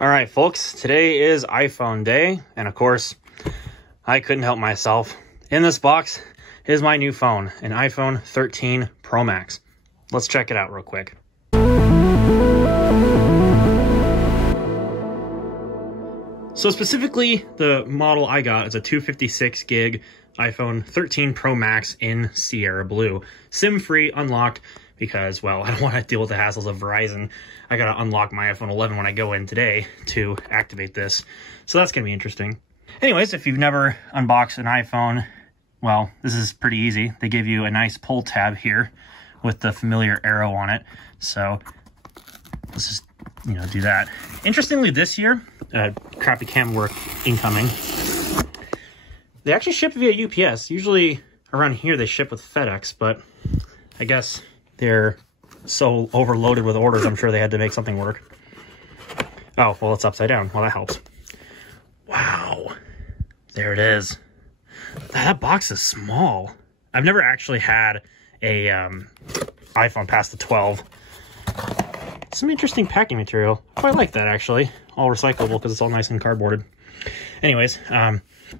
All right, folks, today is iPhone day, and of course, I couldn't help myself. In this box is my new phone, an iPhone 13 Pro Max. Let's check it out real quick. So specifically, the model I got is a 256 gig iPhone 13 Pro Max in Sierra Blue. SIM-free, unlocked, because, well, I don't want to deal with the hassles of Verizon. I got to unlock my iPhone 11 when I go in today to activate this. So that's going to be interesting. Anyways, if you've never unboxed an iPhone, well, this is pretty easy. They give you a nice pull tab here with the familiar arrow on it. So let's just, do that. Interestingly, this year, crappy cam work incoming, they actually ship via UPS. Usually around here they ship with FedEx, but I guess they're so overloaded with orders, I'm sure they had to make something work. Oh, well, it's upside down. Well, that helps. Wow. There it is. That box is small. I've never actually had a iPhone past the 12. Some interesting packing material. I quite like that, actually. All recyclable because it's all nice and cardboarded. Anyways,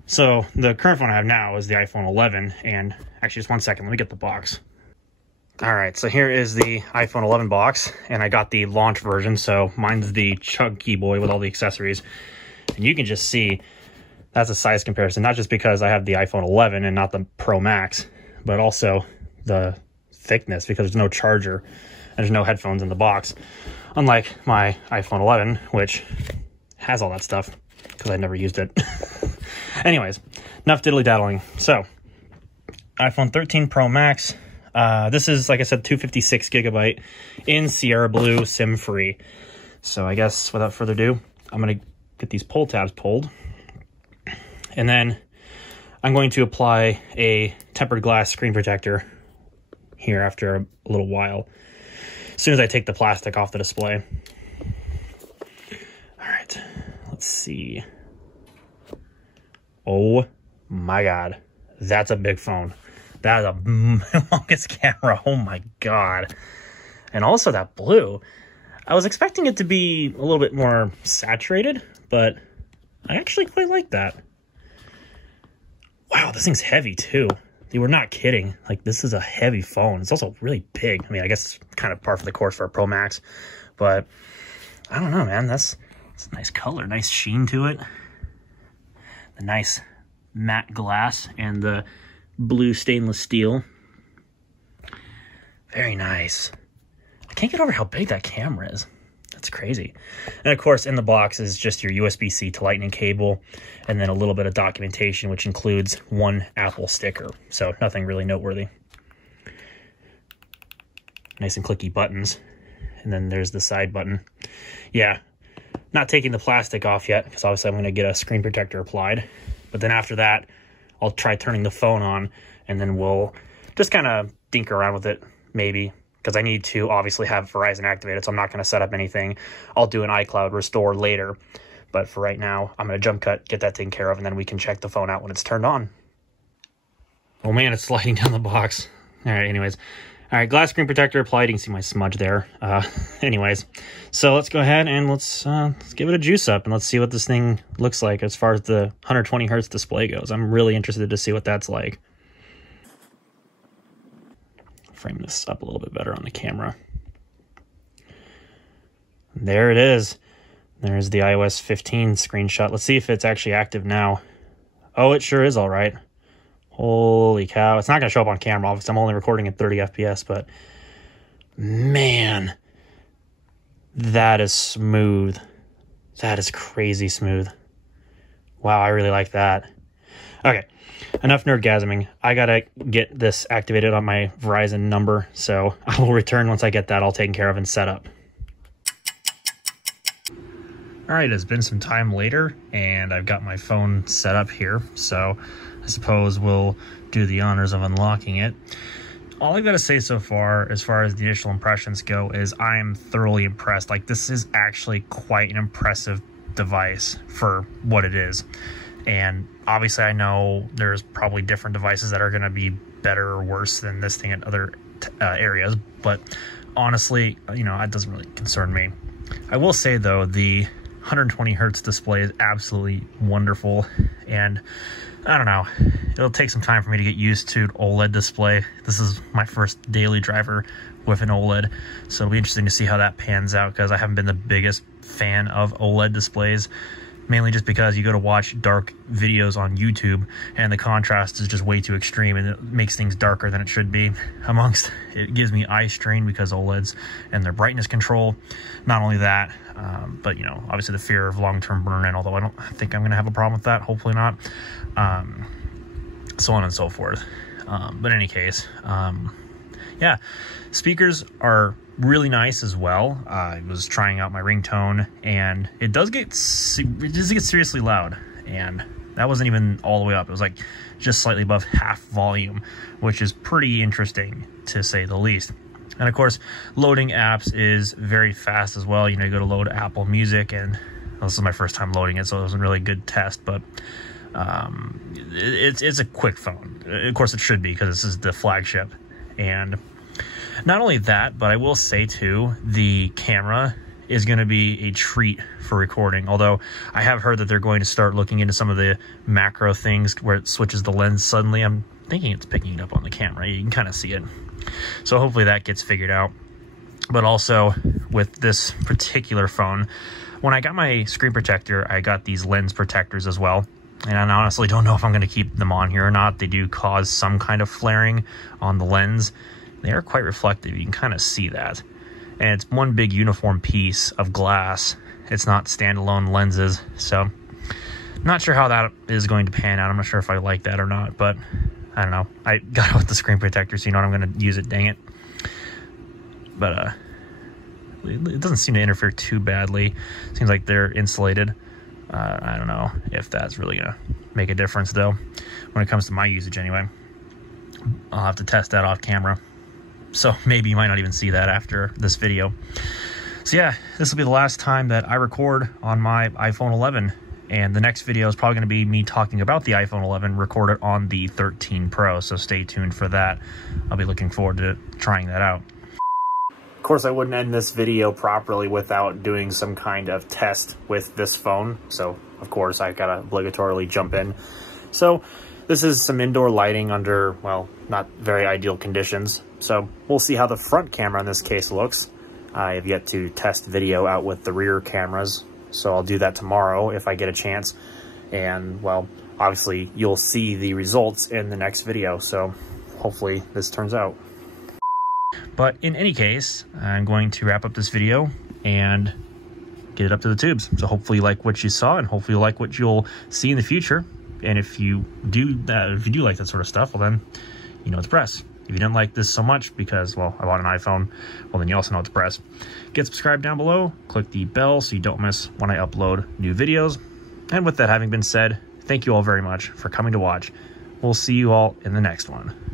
so the current phone I have now is the iPhone 11. And actually, just one second. Let me get the box. All right, so here is the iPhone 11 box, and I got the launch version, so mine's the chunky boy with all the accessories. And you can just see that's a size comparison, not just because I have the iPhone 11 and not the Pro Max, but also the thickness, because there's no charger and there's no headphones in the box. Unlike my iPhone 11, which has all that stuff, because I never used it. Anyways, enough diddly-daddling. So, iPhone 13 Pro Max. This is, like I said, 256 gigabyte in Sierra Blue, SIM-free. So I guess without further ado, I'm going to get these pull tabs pulled. And then I'm going to apply a tempered glass screen protector here after a little while, as soon as I take the plastic off the display. All right, let's see. Oh my God, that's a big phone. That is a humongous camera. Oh my God. And also that blue. I was expecting it to be a little bit more saturated, but I actually quite like that. Wow, this thing's heavy too. They were not kidding. Like, this is a heavy phone. It's also really big. I mean, I guess it's kind of par for the course for a Pro Max, but I don't know, man. That's a nice color, nice sheen to it. The nice matte glass and the blue stainless steel. Very nice. I can't get over how big that camera is. That's crazy. And of course, in the box is just your USB-C to Lightning cable, and then a little bit of documentation, which includes one Apple sticker. So nothing really noteworthy. Nice and clicky buttons. And then there's the side button. Yeah, not taking the plastic off yet, because obviously I'm going to get a screen protector applied. But then after that, I'll try turning the phone on, and then we'll just kind of dink around with it, maybe, because I need to obviously have Verizon activated, so I'm not going to set up anything. I'll do an iCloud restore later, but for right now, I'm going to jump cut, get that taken care of, and then we can check the phone out when it's turned on. Oh man, it's sliding down the box. All right, anyways. All right, glass screen protector applied. You can see my smudge there. Anyways, so let's go ahead and let's give it a juice up, and let's see what this thing looks like as far as the 120 hertz display goes. I'm really interested to see what that's like. Frame this up a little bit better on the camera. There it is. There's the iOS 15 screenshot. Let's see if it's actually active now. Oh, it sure is all right. Holy cow. It's not going to show up on camera, obviously. I'm only recording at 30 FPS, but man, that is smooth. That is crazy smooth. Wow, I really like that. Okay, enough nerdgasming. I got to get this activated on my Verizon number, so I will return once I get that all taken care of and set up. All right, it's been some time later, and I've got my phone set up here, so I suppose we'll do the honors of unlocking it. All I've got to say so far, as the initial impressions go, is I am thoroughly impressed. Like, this is actually quite an impressive device for what it is. And obviously I know there's probably different devices that are going to be better or worse than this thing in other areas, but honestly, it doesn't really concern me. I will say, though, the 120 hertz display is absolutely wonderful, and I don't know, it'll take some time for me to get used to OLED display. This is my first daily driver with an OLED, so it'll be interesting to see how that pans out, because I haven't been the biggest fan of OLED displays, mainly just because you go to watch dark videos on YouTube and the contrast is just way too extreme and it makes things darker than it should be. It gives me eye strain because OLEDs and their brightness control. Not only that, but you know, obviously the fear of long-term burn-in, although I don't think I'm gonna have a problem with that, hopefully not. So on and so forth. But in any case, yeah, speakers are really nice as well. I was trying out my ringtone, and it does get seriously loud, and that wasn't even all the way up. It was like just slightly above half volume, which is pretty interesting to say the least. And of course, loading apps is very fast as well. You know, you go to load Apple Music, and this is my first time loading it, so it wasn't really a good test, but it's a quick phone. Of course it should be, because this is the flagship. And not only that, but I will say too, the camera is going to be a treat for recording. Although I have heard that they're going to start looking into some of the macro things where it switches the lens suddenly. I'm thinking it's picking it up on the camera. You can kind of see it. So hopefully that gets figured out. But also with this particular phone, when I got my screen protector, I got these lens protectors as well. And I honestly don't know if I'm going to keep them on here or not. They do cause some kind of flaring on the lens. They are quite reflective. You can kind of see that. And it's one big uniform piece of glass. It's not standalone lenses. So not sure how that is going to pan out. I'm not sure if I like that or not, but I don't know. I got it with the screen protector, so you know what, I'm going to use it, dang it. But it doesn't seem to interfere too badly. Seems like they're insulated. I don't know if that's really going to make a difference, though, when it comes to my usage anyway. I'll have to test that off camera. So maybe you might not even see that after this video. So yeah, this will be the last time that I record on my iPhone 11. And the next video is probably going to be me talking about the iPhone 11 recorded on the 13 Pro. So stay tuned for that. I'll be looking forward to trying that out. Of course, I wouldn't end this video properly without doing some kind of test with this phone. So, of course, I've got to obligatorily jump in. So, this is some indoor lighting under, well, not very ideal conditions. So, we'll see how the front camera in this case looks. I have yet to test video out with the rear cameras. So, I'll do that tomorrow if I get a chance. And, well, obviously, you'll see the results in the next video. So, hopefully, this turns out. But in any case, I'm going to wrap up this video and get it up to the tubes. So hopefully you like what you saw, and hopefully you like what you'll see in the future. And if you do like that sort of stuff, well then, you know what to press. If you didn't like this so much because, well, I bought an iPhone, well then you also know what to press. Get subscribed down below, click the bell so you don't miss when I upload new videos. And with that having been said, thank you all very much for coming to watch. We'll see you all in the next one.